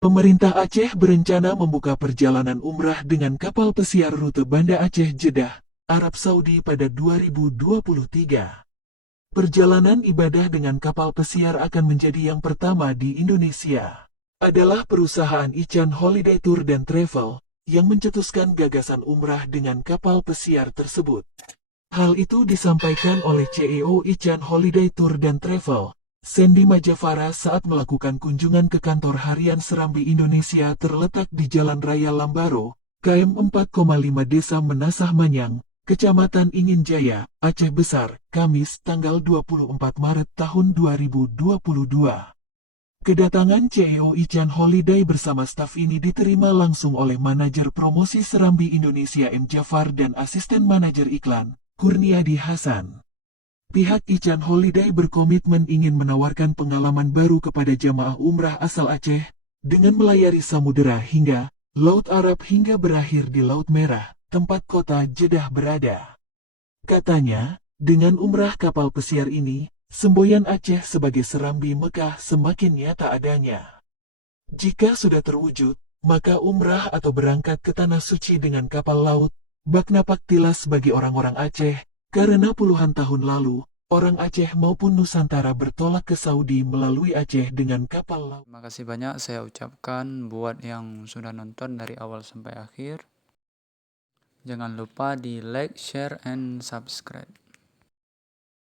Pemerintah Aceh berencana membuka perjalanan umrah dengan kapal pesiar rute Banda Aceh Jeddah, Arab Saudi pada 2023. Perjalanan ibadah dengan kapal pesiar akan menjadi yang pertama di Indonesia. Adalah perusahaan Ican Holiday Tour dan Travel yang mencetuskan gagasan umrah dengan kapal pesiar tersebut. Hal itu disampaikan oleh CEO Ican Holiday Tour dan Travel, Sandy Majafara saat melakukan kunjungan ke kantor harian Serambi Indonesia terletak di Jalan Raya Lambaro, KM 4,5 Desa Menasah Manyang, Kecamatan Ingin Jaya, Aceh Besar, Kamis tanggal 24 Maret tahun 2022. Kedatangan CEO Ican Holiday bersama staf ini diterima langsung oleh manajer promosi Serambi Indonesia M. Jafar dan asisten manajer iklan, Kurniadi Hasan. Pihak Ican Holiday berkomitmen ingin menawarkan pengalaman baru kepada jamaah umrah asal Aceh, dengan melayari samudera hingga Laut Arab hingga berakhir di Laut Merah, tempat kota Jeddah berada. Katanya, dengan umrah kapal pesiar ini, semboyan Aceh sebagai Serambi Mekah semakin nyata adanya. Jika sudah terwujud, maka umrah atau berangkat ke Tanah Suci dengan kapal laut, bak napak tilas bagi orang-orang Aceh, karena puluhan tahun lalu, orang Aceh maupun Nusantara bertolak ke Saudi melalui Aceh dengan kapal laut. Terima kasih banyak saya ucapkan buat yang sudah nonton dari awal sampai akhir. Jangan lupa di like, share, and subscribe.